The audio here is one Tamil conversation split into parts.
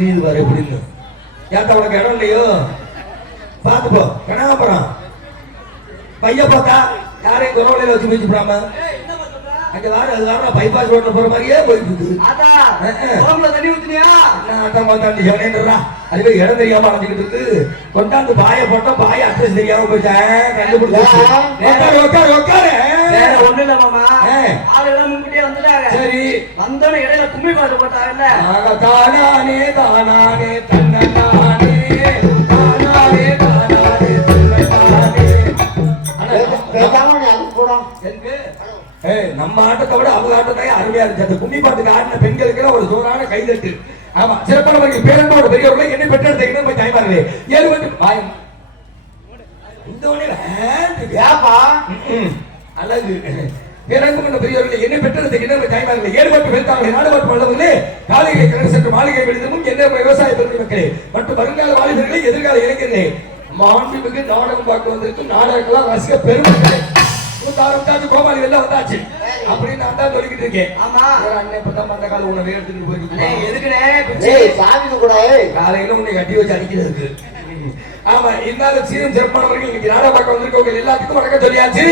தெரியுது பாரு எப்படின்னு. ஏன்டா உனக்கு இடம் இல்லையோ? பார்த்து போ கனகாபுரம் பைய பார்த்தா யாரையும் குறவலையில வச்சு மிதிச்சு போடாம? அங்க வார அது வார பைபாஸ் ரோட்ல போற மாதிரியே போயிட்டு இருக்குது தண்ணி ஊத்துனியா? நான் அதான் பார்த்தாண்டி செவனேன்றா அதுவே இடம் தெரியாம அலைஞ்சுக்கிட்டு இருக்கு. கொண்டாந்து பாய போட்டா பாய அட்ரஸ் தெரியாம போயிட்டேன் கண்டுபிடிச்சு உட்காரு உட்காரு. வேற ஒண்ணும் இல்ல மாமா. ஆ. ஆளுங்கெல்லாம் முன்கூட்டியே வந்துட்டாங்க. சரி. வந்தோடனே இடையில கும்மி பாட்டு போட்டாங்கல்ல? ஆக தானானே தானானே தன்னதானே தானானே தானானே தன்னதானே நம்ம ஆட்டத்தை விட அவங்க ஆட்டத்தை அருமையா இருந்துச்சு? அந்த கும்மி பாட்டுக்கு ஆடின பெண்களுக்கு ஒரு ஜோரான கைதட்டு. ஆமா சிறப்பான வகையில் பேரன்போட பெரியவர்களை என்னை பெற்றெடுத்த போய் தாய்மார்களே ஏழு பாயம் இந்த வேண்டு. ஏப்பா. அழகு. பேரங்கும் என்ற பெரியவர்கள் என்னை பெற்றெடுத்த இடம் தாய்மார்களே ஏழுபட்டு வெறுத்தாங்களே நாடுபாட்டு வல்லவர்களே காலையிலே கிணறு சென்று மாளிகை வெளிதமும் என்ன விவசாய பெருமை மக்களே மற்றும் வருங்கால வாலிபர்களே எதிர்கால இளைஞர்களே மாண்புமிகு நாடகம் பார்க்க வந்திருக்கும் நாடகங்களாம் ரசிக பெருமக்களே தாச்சு கோமாளி வெளில வந்தாச்சு. அப்படின்னு நான் தான் சொல்லிக்கிட்டு இருக்கேன். ஆமா. அண்ணன் இப்பதான் அந்த கால உன்னை எதுக்குண்ணே? குச்சி? ஏய் சாமி கூட காலையில உன்னை கட்டி வச்சு அடிக்கிறதுக்கு. ஆமா இருந்தாலும் சீரும் சிறப்பானவர்கள் இன்னைக்கு நாடகம் பார்க்க வந்திருக்கவங்க எல்லாத்துக்கும் வணக்கம் சொல்லியாச்சு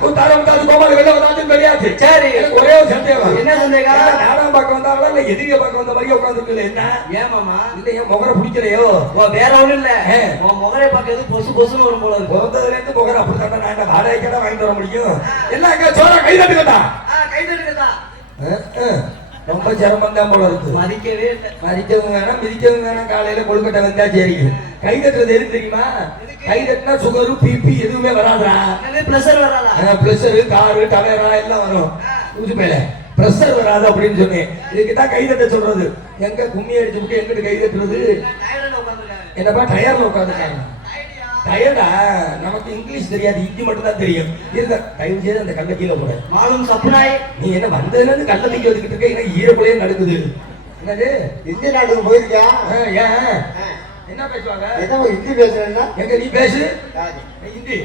கூத்தாரம் தாச்சு கோமாளி வெளில வந்தாச்சுன்னு சொல்லியாச்சு சரி. ஒரே ஒரு சந்தேகம் என்ன சந்தேகம்? நாடகம் பார்க்க வந்தாங்களா இல்ல எதிரியை பார்க்க வந்த மாதிரியே உட்காந்துருக்கல என்ன ஏன் மாமா? இல்ல என் முகர பிடிக்கலையோ ஓ, வேற ஒண்ணும் இல்ல. உன் முகரை பார்க்கறது பொசு பொசுன்னு வரும் போல இருக்கு. பிறந்ததுல இருந்து முகர அப்படித்தாண்டா நான் என்ன வாடகைக்கடா வாங்கிட்டு வர முடியும் எல்லாம் சோழ கை தட்டுக்கட்டா கை தட்டுங்கத்தா. ரொம்ப சிரமம் தான் போல இருக்கு மதிக்கவே இல்ல. மதிக்கவங்க வேணாம் மிதிக்கவங்க வேணாம் காலையில கொழுக்கட்டை வந்தா சரி கை தட்டுறது எதுக்கு தெரியுமா? கை தட்டினா சுகரு பிபி எதுவுமே வராதுடா. என்னது pressure வராதா? ப்ரெஷரு காரு டவேரா எல்லாம் வரும். ஊசி மேல. ப்ரெஷர் வராது அப்படின்னு சொன்னேன். இதுக்கு தான் கை தட்ட சொல்றது. எங்க கும்மி அடிச்சு விட்டு எங்கிட்டு கை தட்டுறது. என்னப்பா டயர்ல உட்காந்துருக்காங்க? டயர்டா நமக்கு இங்கிலீஷ் தெரியாது ஹிந்தி மட்டும் தான் தெரியும். இருந்த தயவு செய்து அந்த கல்ல கீழே போட. மாலும் சப்புனாய். நீ என்ன வந்ததுல இருந்து கல்ல தூக்கி வந்துக்கிட்டு இருக்க? ஈரக்குலையே நடக்குது. என்னது? இந்திய நாட்டுக்கு போயிருக்கியா? ஏன்? என்ன பேசுவாங்க? என்ன ஹிந்தி பேசுறேன்னா? எங்க நீ பேசு? ஹிந்தி?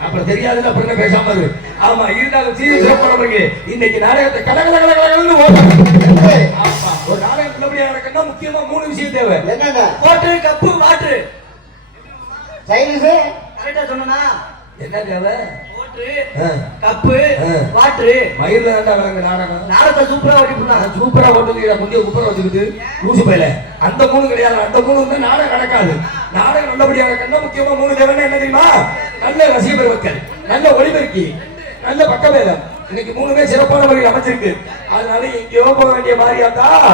அப்புறம் தெரியாதுல அப்புறம் என்ன பேசாம இரு. ஆமா இருந்தாலும் சீர சிறப்பானவங்க இன்னைக்கு நாடகத்தை கல கல கல கலன்னு ஓடணும் ஆமா ஒரு நாடகம் நல்லபடியா நடக்கணும்னா முக்கியமா மூணு விஷயம் தேவை. என்னங்க? Coat cup water Chinese? கரெக்டா சொன்னா என்ன தேவை. கப்பு. வாட்ரு. மயிர்ல தாண்டா விளங்கு நாடகம். நாடகத்தை சூப்பரா நான் சூப்பரா ஓட்டுங்க முந்தைய குப்பரை வச்சுக்கிட்டு லூசு பையில. அந்த மூணு கிடையாது. அந்த மூணு வந்து நாடகம் நடக்காது. நாடகம் நல்லபடியா நடக்கணும்னா முக்கியமா மூணு தேவைன்னா என்ன தெரியுமா? நல்ல ரசிக பெருமக்கள். நல்ல ஒளிபெருக்கி. நல்ல பக்கபேதம். இன்னைக்கு மூணுமே சிறப்பான முறையில் அமைச்சிருக்கு அதனால எங்கேயோ போக வேண்டிய மாதிரியா தான்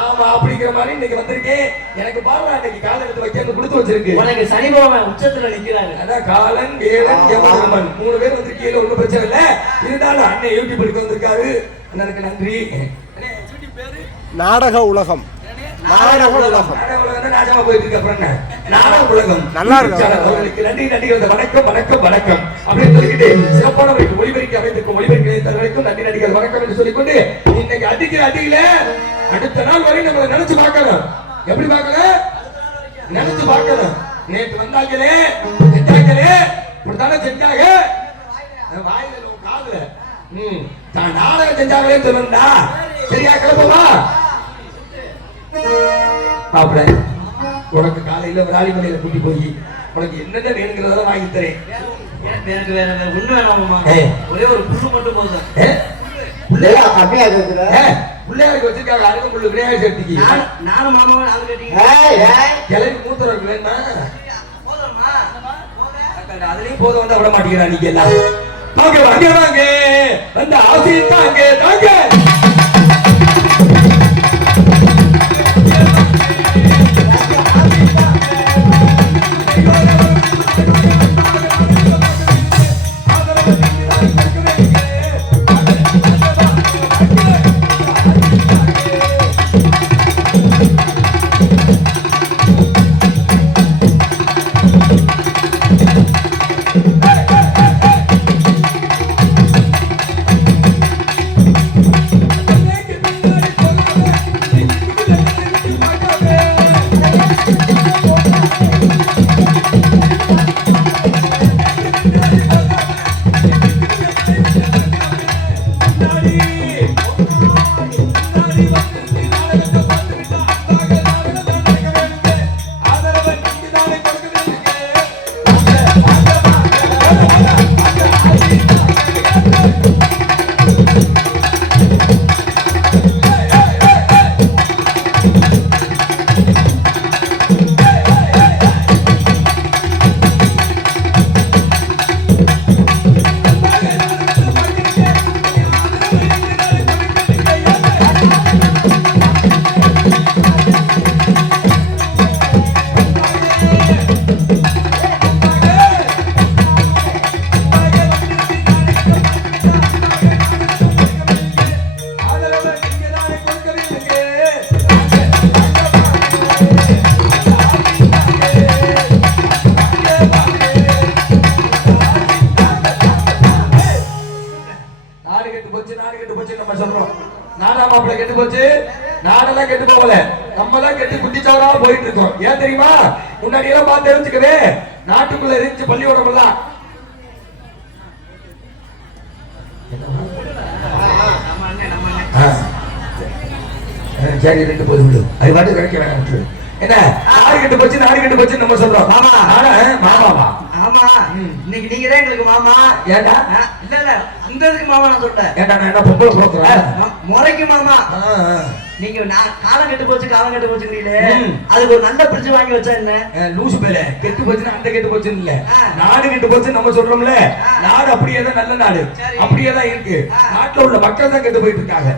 ஆமா அப்படிங்கிற மாதிரி இன்னைக்கு வந்திருக்கேன் எனக்கு பாருங்க இன்னைக்கு கால எடுத்து வைக்க கொடுத்து வச்சிருக்கு. உனக்கு சனி பகவான் உச்சத்துல நிக்கிறாரு. அதான் காலன் வேலன் யமதர்மன். மூணு பேர் வந்திருக்கீங்க ஒண்ணும் பிரச்சனை இல்ல. இருந்தாலும் அண்ணன் யூடியூப் எடுக்க வந்திருக்காரு. அண்ணனுக்கு நன்றி. அண்ணே, YouTube பேரு? நாடக உலகம். நாடக உலகம். நாடக உலகம் தான் நாசமா போயிட்டு இருக்கு அப்புறம் என்ன? நாடக உலகம். நல்லா இருக்கு. நன்றி நன்றி வந்த வணக்கம் வணக்கம் வணக்கம். அப்படின்னு சொல்லிக்கிட்டு சிறப்பானவருக்கு ஒளிபெருக்கி அமைந்திருக்கும் ஒளிபெருக்கி நன்றி நடிகர் வணக்கம் என்று சொல்லிக்கொண்டு இன்னைக்கு அடிக்கிற அடியில அடுத்த நாள் வரை நம்மளை நினைச்சு பார்க்கணும். எப்படி பார்க்கணும்? நினைச்சு பார்க்கணும். நேற்று வந்தாங்களே செஞ்சாங்களே இப்படித்தானே செஞ்சாங்க? வாயில காதுல? ம். தான் நாடகம் செஞ்சாங்களேன்னு சொல்லணும்டா சரியா கிளம்புமா? மாப்பிள உனக்கு காலையில ஒரு ஆளி மலையில கூட்டி போய் உனக்கு என்னென்ன வேணுங்கிறதெல்லாம் வாங்கி தரேன். எனக்கு வேற ஒண்ணு வேணாமா. ஒரே ஒரு புல்லு மட்டும் போதும். ஏ? பிள்ளையா? பிள்ளையாருக்கு வச்சிருக்காங்க அருகம் புல்லு விநாயகர் சதுர்த்திக்கு நானும் நானும் மாமாவும் நாலு கட்டிங்க. ஏய் ஏய் கிளம்பி மூத்தவருக்கு வேணுமா போதுமா அதுலயும் போதும் வந்தா விட மாட்டேங்கிறா நீங்க எல்லாம். வாங்க வாங்க வாங்க. வந்து ஆசையை தாங்க தாங்க போச்சு? நாடெல்லாம் கெட்டு போகல. நம்ம எல்லாம் கெட்டு குட்டிச்சவரா போயிட்டு இருக்கோம் ஏன் தெரியுமா? முன்னாடி எல்லாம் பார்த்து தெரிஞ்சுக்கவே நாட்டுக்குள்ள இருந்துச்சு பள்ளியோடம் எல்லாம் சரி ரெண்டு போது விடு. அது பாட்டு கிடைக்க வேணாம் என்ன? நாடு கெட்டு போச்சு நாடு கெட்டு போச்சு நம்ம சொல்றோம். மாமா. நாடா, மாமாவா? ஆமா இன்னைக்கு நீங்க தான் எங்களுக்கு மாமா. ஏண்டா? இல்ல இல்ல. அந்த இதுக்கு மாமா நான் சொல்றேன். ஏண்டா நான் என்ன பொம்பளை போக்குறேன் முறைக்கு மாமா. நீங்க நான் காலம் கெட்டு போச்சு காலம் கெட்டு போச்சுங்களே ம். அதுக்கு ஒரு நல்ல பிரிட்ஜ் வாங்கி வச்சா என்ன லூசு பேல கெட்டு போச்சுன்னா அந்த கெட்டு போச்சுன்னு இல்ல. நாடு கெட்டு போச்சு நம்ம சொல்றோம்ல. நாடு அப்படியே தான் நல்ல நாடு. அப்படியே தான் இருக்கு. நாட்டுல உள்ள மக்கள் தான் கெட்டு போயிட்டு இருக்காங்க?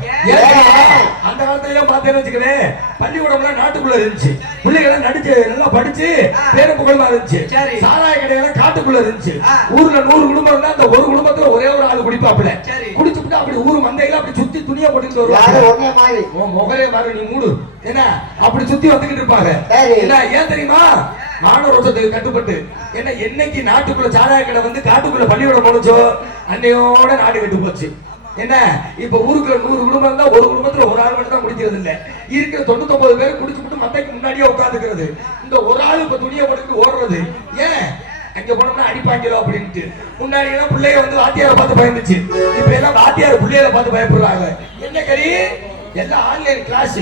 அந்த காலத்துல எல்லாம் பார்த்தேன்னு வச்சுக்கவே பள்ளிக்கூடம்லாம் நாட்டுக்குள்ள இருந்துச்சு பிள்ளைகளை நடிச்சு நல்லா படிச்சு. பேர புகழ்மா இருந்துச்சு சரி. சாராய கடையெல்லாம் காட்டுக்குள்ள இருந்துச்சு. ஊர்ல நூறு குடும்பம் இருந்தா அந்த ஒரு குடும்பத்துல ஒரே ஒரு ஆள் குடிப்பாப்புல. குடிச்சுட்டு அப்படி ஊர் மந்தையில அப்படி துணியை போட்டுட்டு வருவாங்க. மாதிரி. உன் முகரே பாரு நீ மூடு. என்ன? அப்படி சுத்தி வந்துகிட்டு இருப்பாங்க. என்ன ஏன் தெரியுமா? மானரோசத்துக்கு கட்டுப்பட்டு. என்ன என்னைக்கு நாட்டுக்குள்ள சாராய கடை வந்து காட்டுக்குள்ள பள்ளியோட போனுச்சோ அன்னையோட நாடு கெட்டு போச்சு. என்ன? இப்ப ஊருக்குள்ள நூறு குடும்பம் இருந்தா ஒரு குடும்பத்துல ஒரு ஆள் மட்டும் தான் குடிக்கிறது இல்ல இருக்கிற தொண்ணூத்தொன்பது பேர் குடிச்சுட்டு மத்தைக்கு முன்னாடியே உட்காந்துக்கிறது இந்த ஒரு ஆள் இப்ப துணியை போட்டுட்டு ஓடுறது. ஏன்? அங்க போனோம்னா அடிப்பாங்களோ அப்படின்ட்டு. முன்னாடி எல்லாம் பிள்ளைய வந்து வாத்தியாரை பார்த்து பயந்துச்சு. இப்ப எல்லாம் வாத்தியார் பிள்ளைகளை பார்த்து பயப்படுறாங்க. என்ன கறி? எல்லாம் ஆன்லைன் கிளாஸ்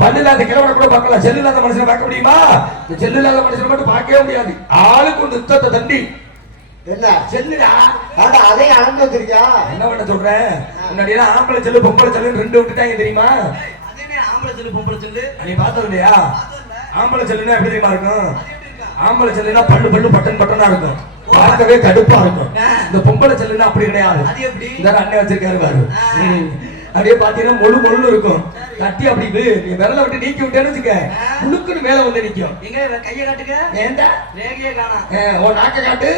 பல்லு இல்லாத கிழவனை கூட பார்க்கலாம். செல்லு இல்லாத மனுஷனை பார்க்க முடியுமா? இந்த செல்லு இல்லாத மனுஷனை மட்டும் பார்க்கவே முடியாது. ஆளுக்கு ஒரு யுத்தத்தை தண்டி. என்ன? செல்லுடா. ஆண்டா அதையும் அளந்து வச்சிருக்கியா? என்ன பண்ண சொல்றேன் முன்னாடி எல்லாம் ஆம்பளை செல்லு பொம்பளை செல்லுன்னு ரெண்டு விட்டுட்டாங்க தெரியுமா? அதே ஆம்பளை சொல்லு பொம்பளை சொல்லு. நீ பார்த்தது இல்லையா? ஆம்பளை செல்லுன்னா எப்படி தெரியுமா இருக்கும்? ஆம்பளை செல்லுனா பல்லு பல்லு பட்டன் பட்டனா இருக்கும். பார்க்கவே கடுப்பா இருக்கும். இந்த பொம்பளை செல்லுன்னா அப்படி கிடையாது. இந்த அண்ணன் வச்சிருக்காரு பாரு. அப்படியே பாத்தீங்கன்னா மொழு மொழுன்னு இருக்கும். தட்டி அப்படி விரல விட்டு நீக்கி விட்டேன்னு வச்சுக்க. முழுக்குன்னு மேல வந்து நிக்கும். எங்க கைய காட்டுங்க? ஏன்டா ரேகையே காணா. உன் நாக்க காட்டு.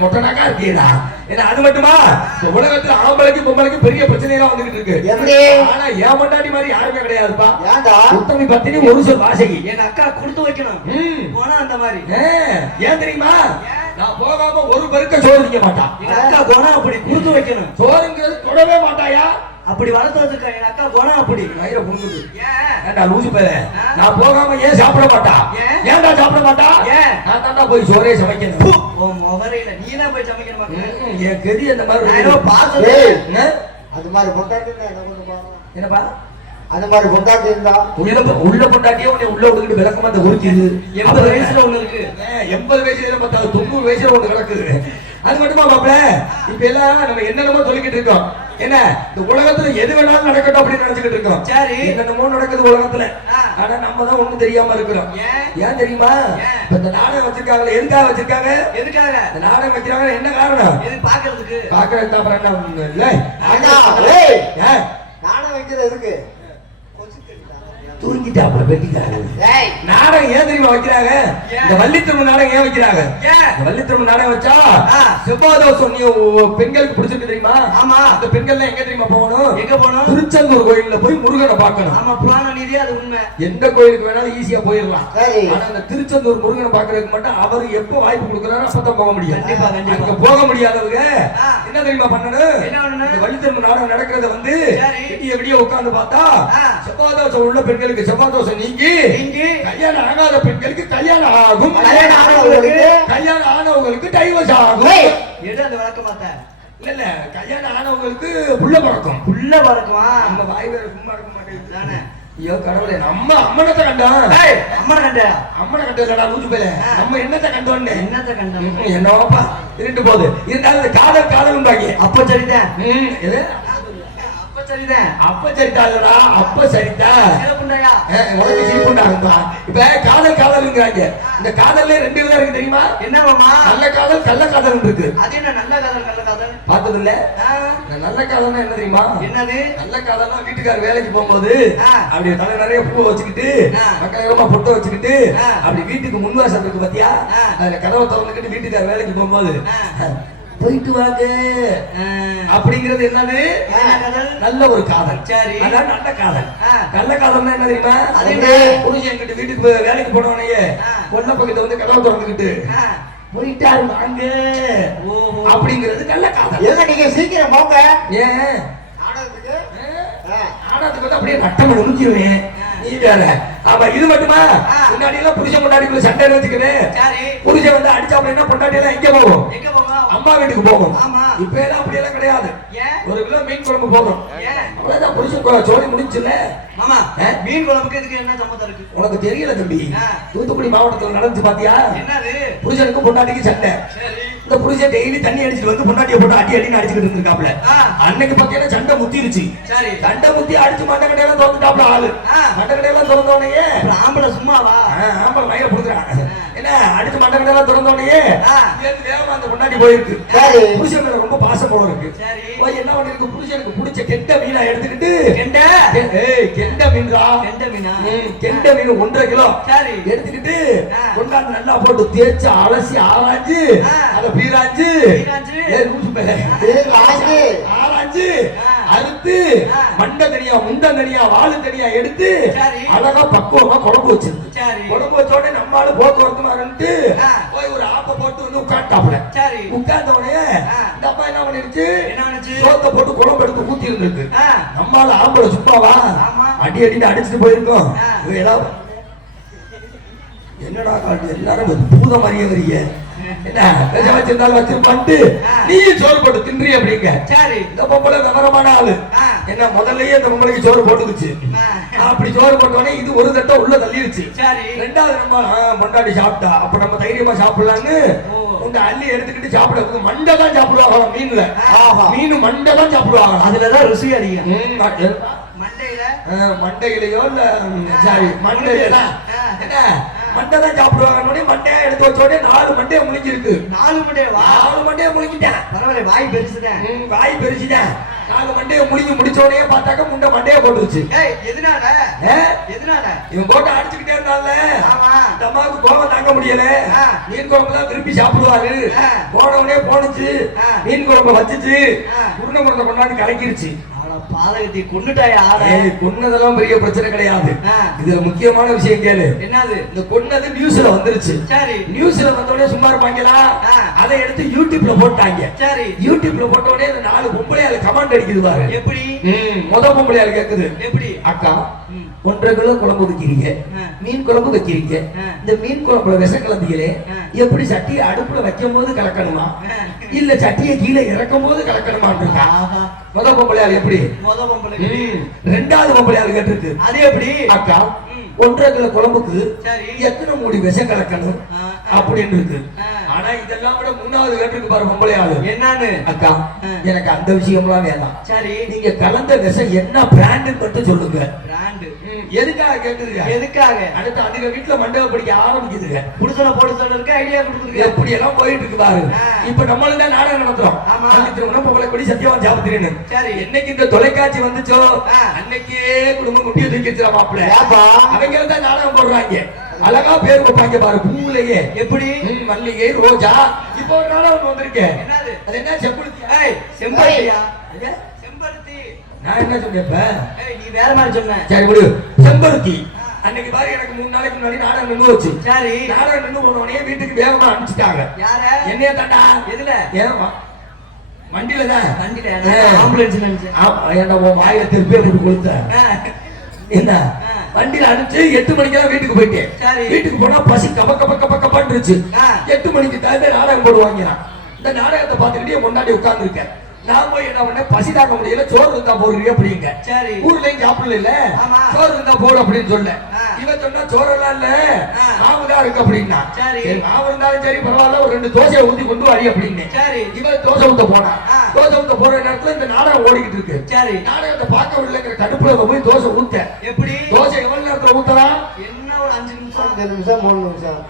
மொட்டை நாக்கா இருக்கீடா. ஏன்னா அது மட்டுமா? உலகத்துல ஆம்பளைக்கு பொம்பளைக்கு பெரிய பிரச்சனை எல்லாம் வந்துகிட்டு இருக்கு. எப்படி? ஆனா ஏன் மண்டாடி மாதிரி யாருமே கிடையாதுப்பா. ஏன்டா? உத்தமி பத்தினி ஒரு சொல் வாசகி. எங்க அக்கா கொடுத்து வைக்கணும். போனா அந்த மாதிரி. ஏ, ஏன் தெரியுமா? நான் போகாம ஒரு பெருக்க சோறு திங்க மாட்டான் எங்க அக்கா குணம் அப்படி கொடுத்து வைக்கணும். சோறுங்கிறது தொடவே மாட்டாயா? அப்படி வளர்த்து வச்சிருக்க எங்க அக்கா குணம் அப்படி. வயிறை புடுங்குது ஏன்? ஏன்டா லூசு பேர நான் போகாம ஏன் சாப்பிட மாட்டா? ஏன்? ஏன்டா சாப்பிட மாட்டா? ஏன்? நான் தாண்டா போய் சோறே சமைக்கணும். உன் முகரையில நீ தான் போய் சமைக்கணும் என் கெதி அந்த மாதிரி. என்ன? அது மாதிரி பொண்டாட்டி என்னப்பா? அது மாதிரி பொண்டாட்டி இருந்தா? உள்ள உள்ள பொண்டாட்டியே உன்னை உள்ள விட்டுக்கிட்டு விளக்கமா அந்த உறுத்திது எண்பது வயசுல ஒண்ணு இருக்கு. எண்பது வயசுல பத்தாவது தொண்ணூறு வயசுல ஒண்ணு கிடக்குது. அது மட்டுமா மாப்பிள? இப்ப எல்லாம் நம்ம என்னென்னமோ சொல்லிக்கிட்டு இருக்கோம். என்ன? இந்த உலகத்துல எது வேணாலும் நடக்கட்டும் அப்படின்னு நினைச்சுக்கிட்டு இருக்கோம் சரி. என்னென்னமோ நடக்குது உலகத்துல. ஆனா நம்ம தான் ஒண்ணும் தெரியாம இருக்கிறோம். ஏன்? தெரியுமா? இந்த நாடகம் வச்சிருக்காங்களே எதுக்காக வச்சிருக்காங்க? எதுக்காக? இந்த நாடகம் வைக்கிறாங்க என்ன காரணம்? எது பாக்குறதுக்கு பாக்குறதுக்கு அப்புறம் என்ன இல்ல? நானும் வைக்கிறது இருக்கு வெட்டிக்காரு ஏய். நாடகம் ஏன் தெரியுமா வைக்கிறாங்க? இந்த வள்ளித்திருமண நாடகம் ஏன் வைக்கிறாங்க? இந்த நாடகம் வச்சா உ- பெண்களுக்கு பிடிச்சிருக்கு தெரியுமா? ஆமா. அந்த பெண்கள்லாம் எங்க தெரியுமா போகணும்? எங்க போனோம் திருச்செந்தூர் கோயில்ல போய் முருகனை பார்க்கணும். ஆமா புராண நீதி அது உண்மை. எந்த கோயிலுக்கு வேணாலும் ஈஸியா போயிடலாம். ஆனா அந்த திருச்செந்தூர் முருகனை பாக்குறதுக்கு மட்டும் அவர் எப்ப வாய்ப்பு கொடுக்குறாரோ அப்பதான் போக முடியும். அங்க போக முடியாதவங்க. என்ன தெரியுமா பண்ணணும்? வள்ளித்திருமண நாடகம் நடக்கிறத வந்து. விடிய விடிய உட்கார்ந்து பார்த்தா ஆ. செவ்வாதோஷம் உள்ள பெண்களுக்கு செவ்வாதோஷம் நீங்கி நீங்கி கல்யாணம் ஆகாத பெண்களுக்கு கல்யாணம் ஆகும். கல்யாணம் ஆனவங்களுக்கு கல்யாணம் ஆனவங்களுக்கு டைவர்ஸ் ஆகும். எடு அந்த விளக்க மாத்த இல்ல இல்ல கல்யாணம் ஆனவங்களுக்கு புள்ள பிறக்கும். உள்ள பறக்குமா? நம்ம வாய் வேற சும்மா இருக்க மாட்டேங்குது. தானே ஐயோ கடவுளே நம்ம அம்மனத்தை கண்டோம் அம்மனை கண்ட? அம்மனை கண்டதுலடா லூசு பேல நம்ம என்னத்தை கண்டோன்னு? என்னத்த கண்டம்? என்னவாப்பா இருண்டு போகுது. இருந்தாலும் காதல் காதல் பாக்கி அப்ப சரிதான். எது? சரிதான் அப்ப சரிதாலடா அப்ப சரிதா. சிறப்புண்டாயா? உனக்கு இப்ப காதல் காதல்ங்கிறாங்க. இந்த காதல்ல ரெண்டு விதம் இருக்கு தெரியுமா? என்ன மாமா? நல்ல காதல் கள்ள காதல் இருக்கு. அது என்ன நல்ல காதல் நல்ல காதல்? பார்த்தது இல்ல நல்ல காதல்னா என்ன தெரியுமா? என்னது? நல்ல காதல்னா வீட்டுக்கார வேலைக்கு போகும்போது. அப்படி தலை நிறைய பூ வச்சுக்கிட்டு ஆ. மக்களமா பொட்டை வச்சுக்கிட்டு. அப்படி வீட்டுக்கு முன்வாசல் இருக்கு பாத்தியா. அதுல கதவை திறந்துக்கிட்டு வீட்டுக்கார வேலைக்கு போகும்போது. போயிட்டு வாங்க. அப்படிங்கிறது என்னது? நல்ல ஒரு காதல். சரி. அதான் நல்ல காதல். நல்ல காதல்னா என்ன தெரியுமா? அது? புருஷன் என்கிட்ட வீட்டுக்கு போய் வேலைக்கு போனவனையே. கொல்ல பக்கத்துல வந்து கதவை திறந்துக்கிட்டு போயிட்டாரு வாங்க. அப்படிங்கிறது நல்ல காதல். ஏங்க நீங்க சீக்கிரம் போங்க ஏன்? நாடகத்துக்கு ஆ. ஆனாத்துக்கு வந்து அப்படியே நட்டம் உழுக்கிடுவேன் நீ வேற ஆமா இது மட்டுமா. முன்னாடி எல்லாம் புருஷன் பொண்டாட்டிக்குள்ள சண்டை வச்சுக்கணும் புருஷன் வந்து அடிச்சா அப்படின்னா பொண்டாட்டி எல்லாம் எங்க போகும்? அம்மா வீட்டுக்கு போகும். ஆமா. இப்ப எல்லாம் அப்படி எல்லாம் கிடையாது ஒரு கிலோ மீன் குழம்பு ஏன்? அவ்வளவுதான் புருஷன் சோழி முடிஞ்சுல மாமா ஆ? மீன் குழம்புக்கு இதுக்கு என்ன சம்மந்தம் இருக்கு? உனக்கு தெரியல தம்பி. தூத்துக்குடி மாவட்டத்துல நடந்துச்சு பாத்தியா? என்னது? புருஷனுக்கும் பொண்டாட்டிக்கு சண்டை. இந்த புருஷன் டெய்லி தண்ணி அடிச்சுட்டு வந்து பொண்டாட்டியை போட்டு அடி அடின்னு அடிச்சுக்கிட்டு இருந்திருக்காப்ல. அன்னைக்கு பாத்தீங்கன்னா சண்டை முத்திருச்சு. சரி. சண்டை முத்தி அடிச்சு மண்டை கடையெல்லாம் திறந்துட்டாப்ல ஆளு. மண்டை கடையெல்லாம் திறந்த உடனே அப்புறம் ஆம்பளை சும்மாவா? ஆம்பளை மயில கொடுக்குறான் என்ன? அடிச்சு மண்டை கடையெல்லாம் திறந்த உடனே ஆ. இங்கேருந்து வேகமா அந்த பொண்டாட்டி போயிருக்கு. புருஷன் ரொம்ப பாசம் போல இருக்கு. சரி. போய் என்ன பண்ணிருக்கு? புருஷனுக்கு பிடிச்ச கெட்ட மீனா எடுத்துக்கிட்டு கெண்ட? கெண்ட மீன்ரா கெண்ட மீனா? கெண்ட மீன் ஒன்றரை கிலோ. சரி. எடுத்துக்கிட்டு. கொண்டாந்து நல்லா போட்டு தேய்ச்சு அலசி ஆராய்ஞ்சு. அத பீராஞ்சு. ஆராய்ஞ்சு ஆ. அறுத்து. மண்டை தனியா முண்டை தனியா வாழு தனியா எடுத்து சரி. அழகா பக்குவமா குழம்பு வச்சிருக்கு சரி. குழம்பு வச்ச உடனே நம்ம ஆளு போக்குவரத்து மாறன்ட்டு ஆ. போய் ஒரு ஆப்ப போட்டு வந்து உட்காந்துட்டாப்புல சரி. உட்கார்ந்த உடனே. இந்த அப்பா என்ன பண்ணிருச்சு சோத்தை போட்டு குழம்பு எடுத்து ஊத்தி இருந்திருக்கு ஆ. நம்மால ஆம்பளை சும்மாவா. அடி அடின்னு அடிச்சுட்டு போயிருக்கோம். ஏதாவது என்னடா காட்டு? எல்லாரும் பூத மாதிரியே வரீங்க. என்ன? வச்சிருந்தாலும் வச்சிருப்பான்ட்டு. நீ சோறு போட்டு தின்றி அப்படிங்க. சரி. இந்த பொம்பளை விவரமான ஆளு. என்ன முதல்லயே இந்த பொம்பளைக்கு சோறு போட்டுக்குச்சு. அப்படி சோறு போட்டோடனே இது ஒரு தட்டை உள்ள தள்ளிடுச்சு. சரி. ரெண்டாவது நம்ம சாப்பிட்டா. அப்ப நம்ம தைரியமா சாப்பிடலான்னு. உங்க அள்ளி எடுத்துக்கிட்டு சாப்பிட மண்டை தான் சாப்பிடுவாங்க மீன்ல. மீன் மண்டை தான் சாப்பிடுவாங்க. அதுலதான் ருசி அதிகம். மண்டையிலையோ இல்ல சாரி மண்டையில. என்ன? மண்டை தான் சாப்பிடுவாங்க மண்டையா எடுத்து வச்ச உடனே நாலு மண்டையை முழிஞ்சிருக்கு. நாலு மண்டைய வா நாலு மண்டையை முழிக்கிட்டேன் பரவாயில்ல வாய் பெருசுதான் வாய் பெருசுதான் நாலு மண்டையை முழுங்கி முடிச்ச உடனே பார்த்தாக்க முண்டை மண்டையை போட்டுச்சு எதனால? எதனால? இவன் போட்டு அடிச்சுக்கிட்டே இந்த அம்மாவுக்கு கோபம் தாங்க முடியல. மீன் குழம்பு தான் விரும்பி சாப்பிடுவாரு. ஆ. போனவனே போனுச்சு. மீன் குழம்பு வச்சுச்சு. உருண்டை முருண்டை கொண்டாந்து கலக்கிருச்சு. அவள பாதகத்தை கொண்டுட்டாயா கொன்னதெல்லாம் பெரிய பிரச்சனை கிடையாது. இதுல முக்கியமான விஷயம் கேளு. என்னது? இந்த கொன்னது நியூஸ்ல வந்துருச்சு. சரி. நியூஸ்ல வந்தோடனே சும்மா இருப்பாங்களா. அதை எடுத்து யூடியூப்ல போட்டாங்க. சரி. யூடியூப்ல போட்ட உடனே இந்த நாலு பொம்பளையால கமெண்ட் அடிக்குது பாரு. எப்படி? முத பொம்பளையால கேக்குது. எப்படி? அக்கா. ஒன்றரை கிலோ குழம்பு வைக்கிறீங்க. மீன் குழம்பு வைக்கிறீங்க. இந்த மீன் குழம்புல விஷம் கலந்தீங்களே. எப்படி சட்டியை அடுப்புல வைக்கும் போது கலக்கணுமா. இல்ல சட்டியை கீழே இறக்கும் போது ஆஹா. முத பொம்பளையால் எப்படி மொத பொம்பளை ரெண்டாவது பொம்பளையால் கேட்டிருக்கு அது எப்படி அக்கா. ஒன்றரை கிலோ குழம்புக்கு எத்தனை மூடி விஷம் கலக்கணும். அப்படின்னு இருக்கு ஆ. ஆனா இதெல்லாம் விட மூணாவது கேட்டிருக்கு பாரு பொம்பளையாளு என்னன்னு அக்கா. எனக்கு அந்த விஷயம்லாம் வேண்டாம் சரி. நீங்க கலந்த விஷம் என்ன பிராண்டு மட்டும் சொல்லுங்க. பிராண்டு எதுக்காக கேக்குதுங்க எதுக்காக? அடுத்து அதுங்க வீட்டுல மண்டபம் பிடிக்க ஆரம்பிக்குதுங்க புடிச்சன போடுச்சன இருக்கு ஐடியா கொடுத்துருக்கு. எப்படி எல்லாம் போயிட்டு இருக்கு பாரு. இப்ப நம்மளும் தான் நாடகம் நடத்துறோம். ஆமா. பொம்பளை கொடி சத்தியமா சாப்பிட்டுறேன்னு சரி. என்னைக்கு இந்த தொலைக்காட்சி வந்துச்சோ. அன்னைக்கே குடும்பம் குட்டியை தூக்கி வச்சிடா மாப்பிள்ள? அவங்க தான் நாடகம் போடுறாங்க. அழகா பேர் வைப்பாங்க பாரு பூவுலயே எப்படி? மல்லிகை ரோஜா. நாடகம் வந்திருக்கேன் என்னது? அது என்ன? செம்பருத்தி. ஏய் செம்பருத்தியா செம்பருத்தி. நான் என்ன சொன்னேன் இப்ப? ஏய் நீ வேற மாதிரி சொன்ன. சரி விடு. செம்பருத்தி. அன்னைக்கு பாரு எனக்கு மூணு நாளைக்கு முன்னாடி நாடகம் நின்று வச்சு சரி. நாடகம் நின்று போன உடனே வீட்டுக்கு வேகமா அனுப்பிச்சிட்டாங்க. யார? என்னைய தாண்டா? எதுல? வா- வண்டியில தான். வண்டியில. ஆம்புலன்ஸ் நினைச்சேன் ஆமா ஏன்டா உன் வாயில திருப்பி கொடுத்த. என்ன. வண்டியில அனுப்பிச்சு எட்டு மணிக்கெல்லாம் வீட்டுக்கு போயிட்டேன். வீட்டுக்கு போனா பசி கப கப கப கபன்றுச்சு ஆ. எட்டு மணிக்கு தகுந்த நாடகம் போடுவாங்க இந்த நாடகத்தை பார்த்துக்கிட்டே முன்னாடி உட்கார்ந்துருக்கேன் நான் போய் என்ன பண்ணேன்? பசி தாங்க முடியல. சோறு இருந்தா போடுறீங்க அப்படிங்க. சரி. ஊர்லயும் சாப்பிடல இல்ல. ஆமா. சோறு இருந்தா போடு அப்படின்னு ஆ. இவன் சொன்னா சோறெல்லாம் இல்ல. மாவு தான் இருக்கு அப்படின்னா. சரி. மாவு இருந்தாலும் சரி பரவாயில்ல ஒரு ரெண்டு தோசையை ஊத்தி கொண்டு வாடி அப்படின்னு. சரி. இவன் தோசை ஊத்த போனா. தோசை ஊத்த போற நேரத்துல இந்த நாடகம் ஓடிக்கிட்டு இருக்கு. சரி. நாடகத்தை பார்க்க விடலைங்கிற கடுப்புல போய் தோசை ஊத்த. எப்படி? தோசை எவ்வளவு நேரத்துல ஊத்தலாம்? என்ன ஒரு அஞ்சு நிமிஷம்? அஞ்சு நிமிஷம் மூணு நிமிஷம்.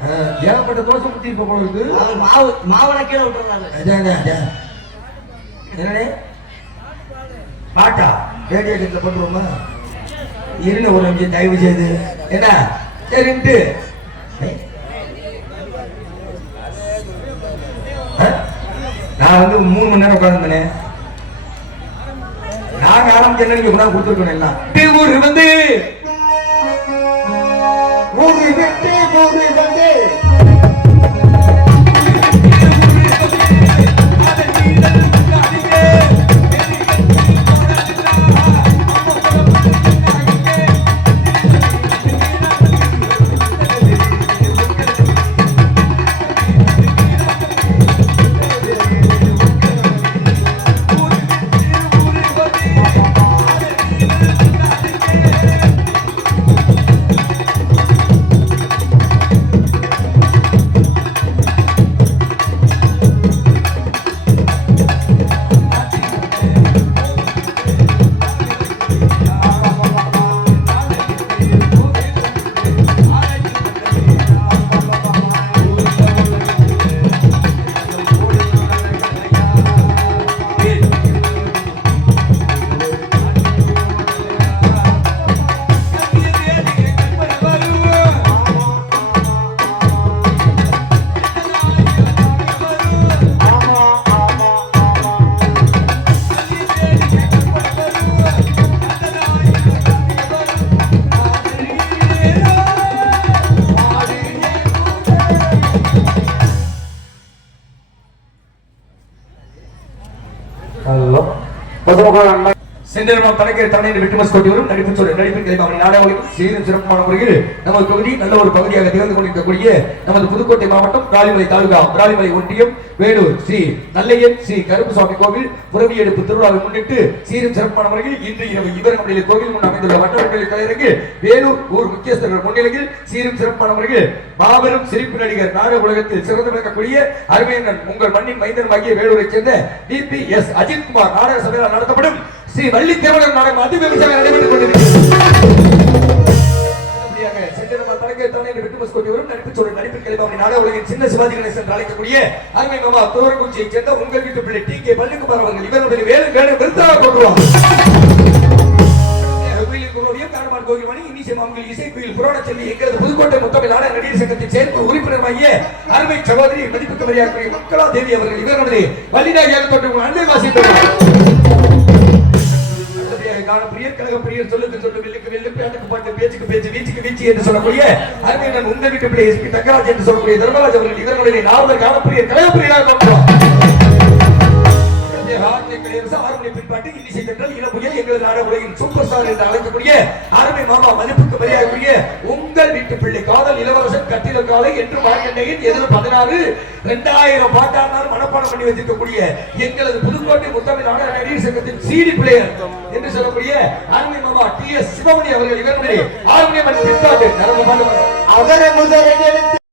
ஏகப்பட்ட தோசை ஊத்தி போல இருக்கு. அவர் மாவு மாவன கீழே விட்டுறாரு. என்னண்ணே பாட்டா? ரேடியோ கிட்ட பண்ணுறோமா இருங்க ஒரு நிமிஷம் தயவு செய்து. என்ன? சரின்ட்டு? நான் வந்து மூணு மணி நேரம் உட்காந்துருந்தேனே நாங்க ஆரம்பிச்ச நீங்க கூட கொடுத்துருக்கணும் எல்லாம். ஊர் வந்து. மூணு வெட்டி மூணு வெட்டி செந்திரமாம் தலைக்கரை தலைவர் வெற்றிமஸ் கொட்டி வரும் நடிப்பு சொல்ல நடிப்பு கலைமாமணி நாடகம் சீரும் சிறப்பான முறையில் நமது தொகுதி நல்ல ஒரு பகுதியாக திகழ்ந்து கொண்டிருக்கக்கூடிய நமது புதுக்கோட்டை மாவட்டம் ராலிமலை தாலுகா ராலிமலை ஒன்றியம் வேலூர் ஸ்ரீ நல்லையன் ஸ்ரீ கருப்புசாமி கோவில் புறவி எடுப்பு திருவிழாவை முன்னிட்டு சீரும் சிறப்பான முறையில் இன்று இரவு இவர் நம்முடைய கோவில் முன் அமைந்துள்ள வட்டவர்கள் கலையரங்கில் வேலூர் ஊர் முக்கியஸ்தர்கள் முன்னிலையில் சீரும் சிறப்பான முறையில் மாபெரும் சிரிப்பு நடிகர் நாடக உலகத்தில் சிறந்து விளங்கக்கூடிய அருமையண்ணன் உங்கள் மண்ணின் மைந்தனமாகிய வேலூரைச் சேர்ந்த டிபி எஸ் அஜித் குமார் நாடக சபையால் நடத்தப்படும் ஸ்ரீ வள்ளி திருமணம் நாடகம் அதிவிமர்சையாக நடைபெற்றுக் கொண்டிருக்கிறது. அப்படியாக நடிப்பு சின்ன சிவாஜி கணேசன் என்று அழைக்கக்கூடிய அருமை மாமா துவரங்குச்சியைச் சேர்ந்த உங்கள் வீட்டு பிள்ளை டி கே பள்ளிக்குமார் அவர்கள். இவருடைய வேலை வேலை விருத்தாக கொண்டுவாங்க கோயிலில் கோகிமணி இசை குயில் புராண செல்வி எங்களது புதுக்கோட்டை முத்தமிழ் நாடக நடிகர் சங்கத்தின் செயற்பு உறுப்பினராகிய அருமை சகோதரி மதிப்புக்கு மரியாதை மக்களா தேவி அவர்கள் இவர்களுடைய வள்ளிநாயகம் தொற்று அன்பை அடுத்தபடியாக பிரியர் கழக பிரியர் சொல்லுக்கு சொல்லு வெள்ளுக்கு வெள்ளு பேட்டுக்கு பாட்டு பேச்சுக்கு பேச்சு வீச்சுக்கு வீச்சு என்று சொல்லக்கூடிய அருமையான உங்கள் வீட்டு பிள்ளை எஸ்பி தங்கராஜ் என்று சொல்லக்கூடிய தர்மராஜ் அவர்கள் இவர்களுடைய நாவல் காண பிரியர் கழக பிரியராக தோன்றுவார் பாட்டு இன்னிசை தென்றல் இளம்புயல் எங்களது நாட உலகில் சூப்பர் ஸ்டார் என்று அழைக்கக்கூடிய அருமை மாமா மதிப்புக்கு மரியாதைக்குரிய உங்கள் வீட்டு பிள்ளை காதல் இளவரசன் கட்டிட காலை என்று மார்க்கண்டையின் எதிர் பதினாறு. இரண்டாயிரம் பாட்டாளர் மனப்பாடம் பண்ணி வைத்திருக்கக்கூடிய எங்களது புதுக்கோட்டை முத்தமிழ் நாடக நடிகர் சங்கத்தின் சீடி பிளேயர் என்று சொல்லக்கூடிய அருமை மாமா டி எஸ் சிவமணி அவர்கள் இவர்களுடைய ஆர்மி பின்பாட்டு நரம்பு பாட்டு அகர